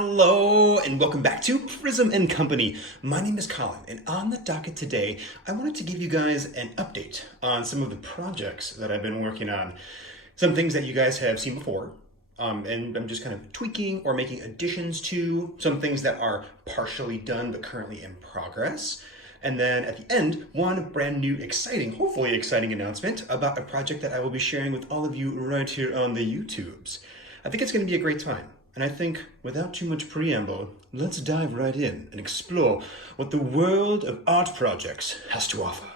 Hello and welcome back to Prism and Company. My name is Colin, and on the docket today, I wanted to give you guys an update on some of the projects that I've been working on. Some things that you guys have seen before, and I'm just kind of tweaking or making additions to. Some things that are partially done but currently in progress. And then at the end, one brand new, exciting, hopefully exciting announcement about a project that I will be sharing with all of you right here on the YouTubes. I think it's going to be a great time. And I think, without too much preamble, let's dive right in and explore what the world of art projects has to offer.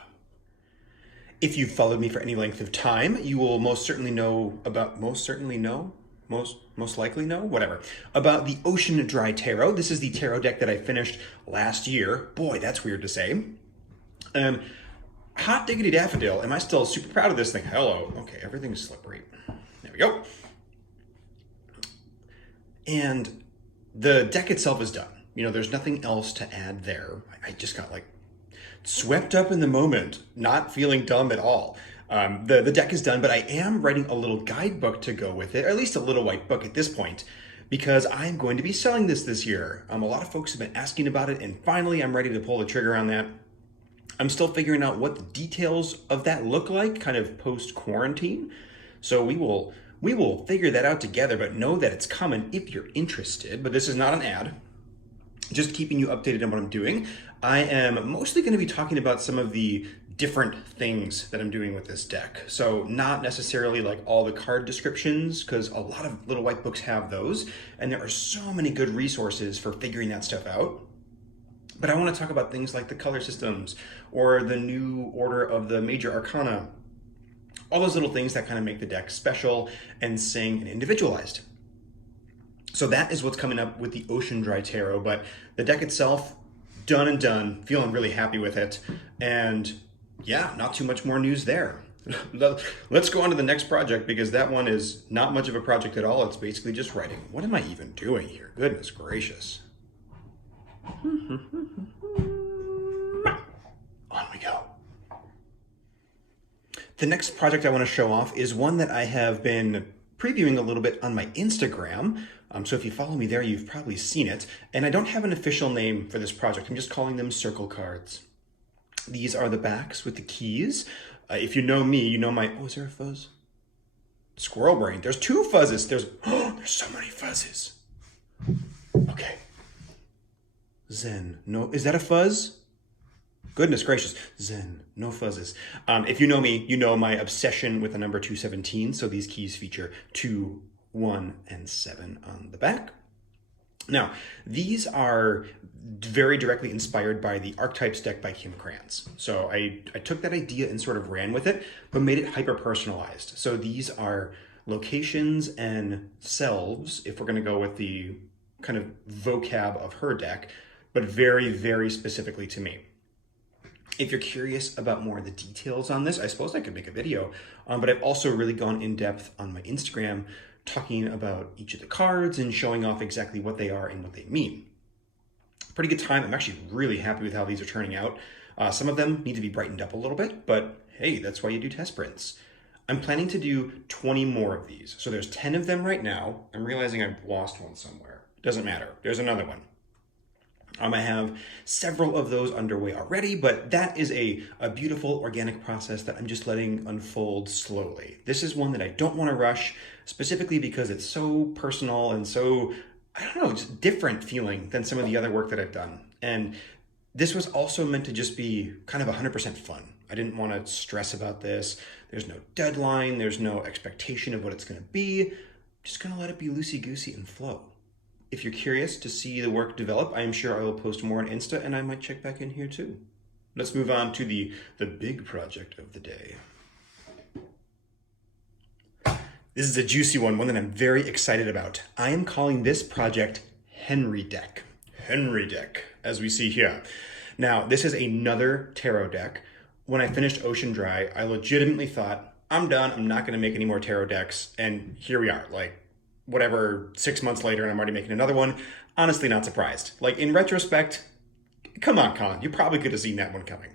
If you've followed me for any length of time, you will most likely know about the Ocean Dry Tarot. This is the tarot deck that I finished last year. Boy, that's weird to say. Hot diggity daffodil, am I still super proud of this thing? Hello. Okay, everything's slippery. There we go. And the deck itself is done. You know, there's nothing else to add there. I just got like swept up in the moment, not feeling dumb at all. The deck is done, but I am writing a little guidebook to go with it, or at least a little white book at this point, because I'm going to be selling this year. A lot of folks have been asking about it, and finally I'm ready to pull the trigger on that. I'm still figuring out what the details of that look like, kind of post-quarantine. So we will figure that out together, but know that it's coming if you're interested. But this is not an ad, just keeping you updated on what I'm doing. I am mostly going to be talking about some of the different things that I'm doing with this deck. So not necessarily like all the card descriptions, because a lot of little white books have those, and there are so many good resources for figuring that stuff out. But I want to talk about things like the color systems or the new order of the major arcana. All those little things that kind of make the deck special and sing and individualized. So that is what's coming up with the Ocean Dry Tarot, but the deck itself, done and done, feeling really happy with it. And yeah, not too much more news there. Let's go on to the next project, because that one is not much of a project at all. It's basically just writing. What am I even doing here? Goodness gracious. On we go. The next project I want to show off is one that I have been previewing a little bit on my Instagram. So if you follow me there, you've probably seen it. And I don't have an official name for this project. I'm just calling them circle cards. These are the backs with the keys. If you know me, you know my, oh, is there a fuzz? Squirrel brain. There's two fuzzes. There's so many fuzzes. Okay. Zen. No, is that a fuzz? Goodness gracious. Zen. No fuzzes. If you know me, you know my obsession with the number 217. So these keys feature 2, 1, and 7 on the back. Now, these are very directly inspired by the Archetypes deck by Kim Krantz. So I took that idea and sort of ran with it, but made it hyper-personalized. So these are locations and selves, if we're going to go with the kind of vocab of her deck, but very, very specifically to me. If you're curious about more of the details on this, I suppose I could make a video, but I've also really gone in depth on my Instagram, talking about each of the cards and showing off exactly what they are and what they mean. Pretty good time. I'm actually really happy with how these are turning out. Some of them need to be brightened up a little bit, but hey, that's why you do test prints. I'm planning to do 20 more of these. So there's 10 of them right now. I'm realizing I've lost one somewhere. Doesn't matter. There's another one. I have several of those underway already, but that is a beautiful organic process that I'm just letting unfold slowly. This is one that I don't want to rush, specifically because it's so personal and so, I don't know, just different feeling than some of the other work that I've done. And this was also meant to just be kind of 100% fun. I didn't want to stress about this. There's no deadline. There's no expectation of what it's going to be. I'm just going to let it be loosey-goosey and flow. If you're curious to see the work develop, I am sure I will post more on Insta, and I might check back in here too. Let's move on to the big project of the day. This is a juicy one that I'm very excited about. I am calling this project Henry Deck. Henry Deck, as we see here. Now, this is another tarot deck. When I finished Ocean Dry, I legitimately thought, I'm done, I'm not going to make any more tarot decks, and here we are, like, whatever, 6 months later, and I'm already making another one. Honestly, not surprised. Like, in retrospect, come on, Colin, you probably could have seen that one coming.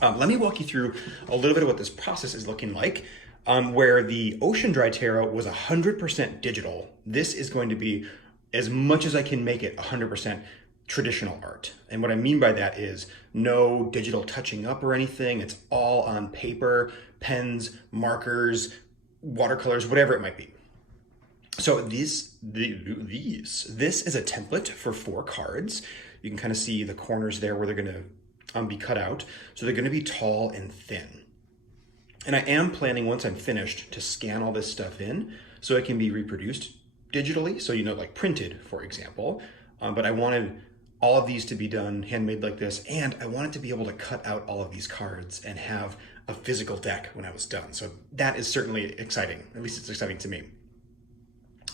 Let me walk you through a little bit of what this process is looking like. Where the Ocean Dry Tarot was 100% digital, this is going to be as much as I can make it 100% traditional art. And what I mean by that is no digital touching up or anything. It's all on paper, pens, markers, watercolors, whatever it might be. So this is a template for 4 cards. You can kind of see the corners there where they're going to be cut out. So they're going to be tall and thin. And I am planning, once I'm finished, to scan all this stuff in so it can be reproduced digitally. So, like printed, for example. But I wanted all of these to be done handmade like this. And I wanted to be able to cut out all of these cards and have a physical deck when I was done. So that is certainly exciting. At least it's exciting to me.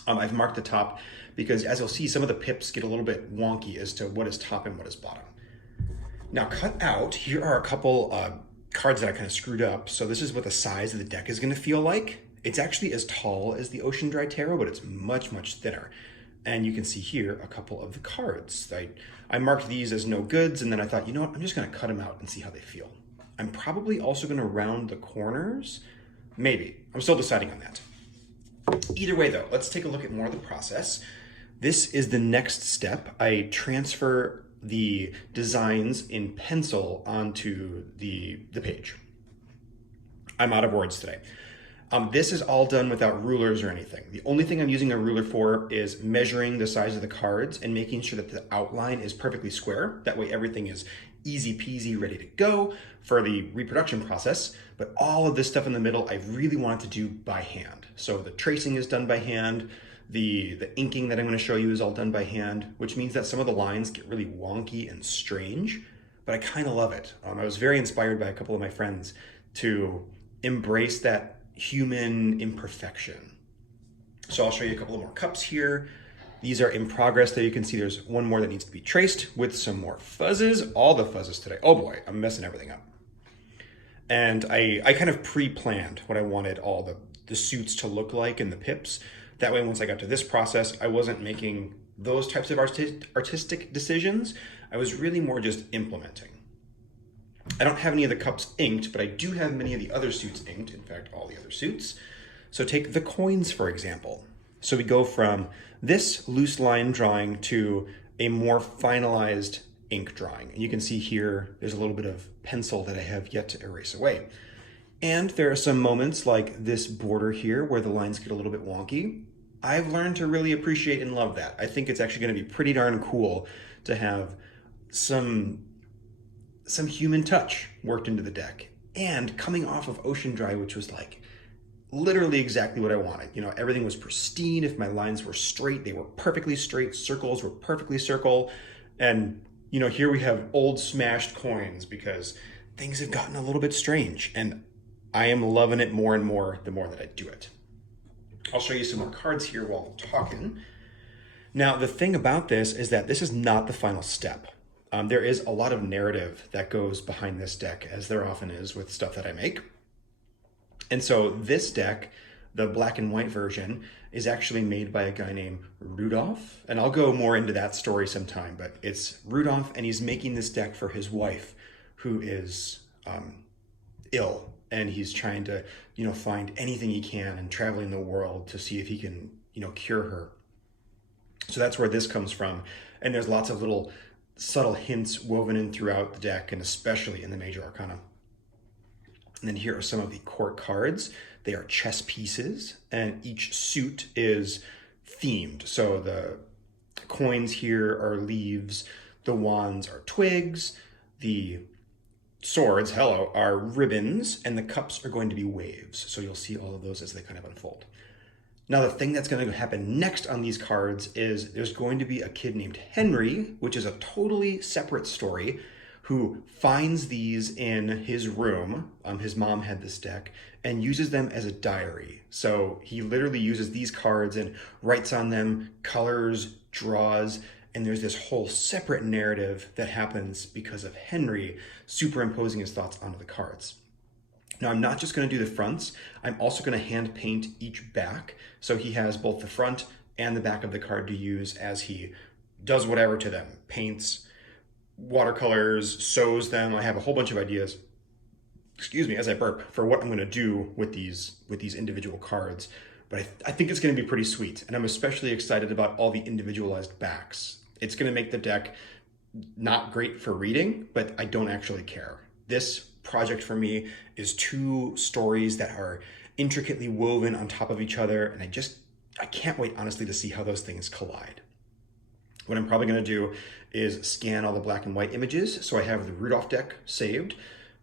I've marked the top because, as you'll see, some of the pips get a little bit wonky as to what is top and what is bottom. Now, cut out, here are a couple cards that I kind of screwed up. So this is what the size of the deck is going to feel like. It's actually as tall as the Ocean Dry Tarot, but it's much, much thinner. And you can see here a couple of the cards. I marked these as no goods, and then I thought, you know what, I'm just going to cut them out and see how they feel. I'm probably also going to round the corners. Maybe. I'm still deciding on that. Either way, though, let's take a look at more of the process. This is the next step. I transfer the designs in pencil onto the page. I'm out of words today. This is all done without rulers or anything. The only thing I'm using a ruler for is measuring the size of the cards and making sure that the outline is perfectly square. That way everything is easy peasy, ready to go for the reproduction process. But all of this stuff in the middle, I really wanted to do by hand. So the tracing is done by hand. The inking that I'm going to show you is all done by hand, which means that some of the lines get really wonky and strange, but I kind of love it. I was very inspired by a couple of my friends to embrace that human imperfection. So I'll show you a couple of more cups here. These are in progress. There you can see there's one more that needs to be traced with some more fuzzes. All the fuzzes today. Oh boy, I'm messing everything up. And I kind of pre-planned what I wanted all the suits to look like and the pips. That way, once I got to this process, I wasn't making those types of artistic decisions. I was really more just implementing. I don't have any of the cups inked, but I do have many of the other suits inked. In fact, all the other suits. So take the coins, for example. So we go from this loose line drawing to a more finalized ink drawing. And you can see here, there's a little bit of pencil that I have yet to erase away. And there are some moments like this border here where the lines get a little bit wonky. I've learned to really appreciate and love that. I think it's actually going to be pretty darn cool to have some human touch worked into the deck. And coming off of Ocean Dry, which was like literally exactly what I wanted. Everything was pristine. If my lines were straight, they were perfectly straight. Circles were perfectly circle. And, here we have old smashed coins because things have gotten a little bit strange. And I am loving it more and more the more that I do it. I'll show you some more cards here while I'm talking. Now, the thing about this is that this is not the final step. There is a lot of narrative that goes behind this deck, as there often is with stuff that I make. And so this deck, the black and white version, is actually made by a guy named Rudolph. And I'll go more into that story sometime, but it's Rudolph, and he's making this deck for his wife, who is ill. And he's trying to, find anything he can and traveling the world to see if he can, cure her. So that's where this comes from. And there's lots of little subtle hints woven in throughout the deck, and especially in the Major Arcana. And then here are some of the court cards. They are chess pieces, and each suit is themed. So the coins here are leaves, the wands are twigs, the swords, are ribbons, and the cups are going to be waves. So you'll see all of those as they kind of unfold. Now, the thing that's going to happen next on these cards is there's going to be a kid named Henry, which is a totally separate story, who finds these in his room. His mom had this deck and uses them as a diary. So he literally uses these cards and writes on them, colors, draws, and there's this whole separate narrative that happens because of Henry superimposing his thoughts onto the cards. Now, I'm not just going to do the fronts. I'm also going to hand paint each back. So he has both the front and the back of the card to use as he does whatever to them. Paints, watercolors, sews them. I have a whole bunch of ideas, as I burp, for what I'm going to do with these individual cards. but I think it's going to be pretty sweet. And I'm especially excited about all the individualized backs. It's going to make the deck not great for reading, but I don't actually care. This project for me is 2 stories that are intricately woven on top of each other, and I can't wait, honestly, to see how those things collide. What I'm probably going to do is scan all the black and white images, so I have the Rudolph deck saved,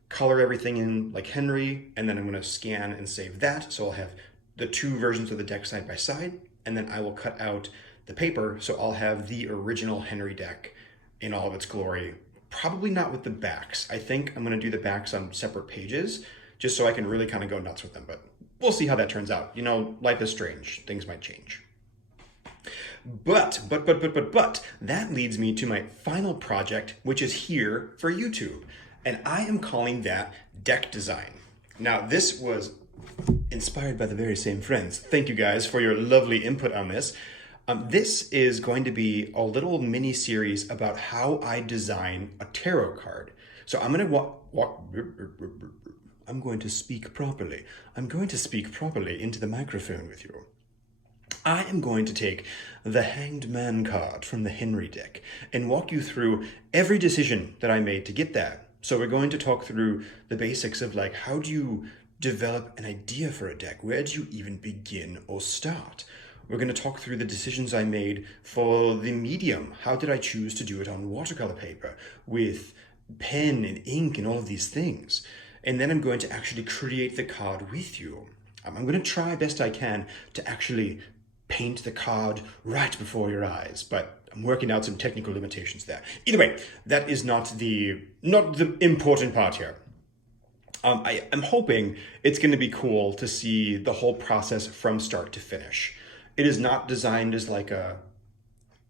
color everything in like Henry, and then I'm going to scan and save that, so I'll have the 2 versions of the deck side by side, and then I will cut out the paper, so I'll have the original Henry deck in all of its glory. Probably not with the backs. I think I'm going to do the backs on separate pages, just so I can really kind of go nuts with them, but we'll see how that turns out. You know, life is strange. Things might change. But, that leads me to my final project, which is here for YouTube. And I am calling that deck design. Now, this was inspired by the very same friends. Thank you guys for your lovely input on this. This is going to be a little mini series about how I design a tarot card. So I'm going to I'm going to speak properly. I'm going to speak properly into the microphone with you. I am going to take the Hanged Man card from the Henry deck and walk you through every decision that I made to get that. So we're going to talk through the basics of like, how do you develop an idea for a deck? Where do you even begin or start? We're going to talk through the decisions I made for the medium. How did I choose to do it on watercolor paper with pen and ink and all of these things? And then I'm going to actually create the card with you. I'm going to try best I can to actually paint the card right before your eyes, but I'm working out some technical limitations there. Either way, that is not the important part here. I'm hoping it's going to be cool to see the whole process from start to finish. It is not designed as like a,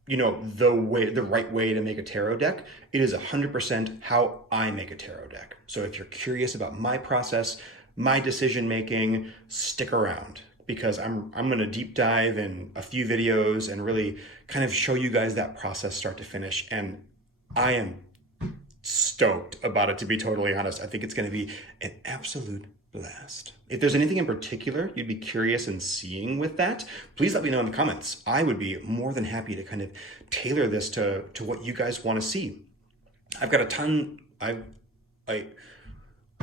you know, the right way to make a tarot deck. It is 100% how I make a tarot deck. So if you're curious about my process, my decision making, stick around, because I'm going to deep dive in a few videos and really kind of show you guys that process start to finish. And I am stoked about it, to be totally honest. I think it's going to be an absolute blast. If there's anything in particular you'd be curious in seeing with that, please let me know in the comments. I would be more than happy to kind of tailor this to what you guys want to see. I've got a ton.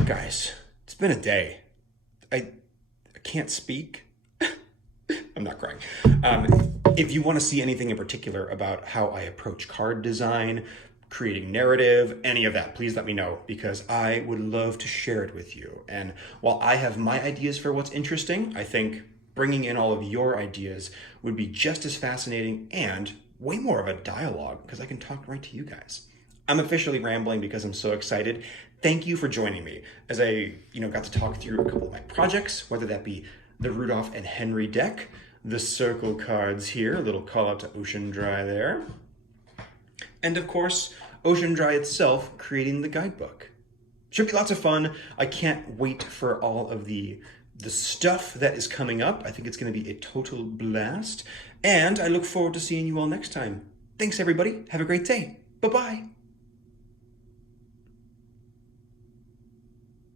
Guys, it's been a day. I can't speak. I'm not crying. If you want to see anything in particular about how I approach card design, creating narrative, any of that, please let me know, because I would love to share it with you. And while I have my ideas for what's interesting, I think bringing in all of your ideas would be just as fascinating and way more of a dialogue, because I can talk right to you guys. I'm officially rambling because I'm so excited. Thank you for joining me as I, got to talk through a couple of my projects, whether that be the Rudolph and Henry deck, the circle cards here, a little call out to Ocean Dry there, and of course, Ocean Dry itself creating the guidebook. Should be lots of fun. I can't wait for all of the stuff that is coming up. I think it's going to be a total blast, and I look forward to seeing you all next time. Thanks, everybody. Have a great day. Bye-bye.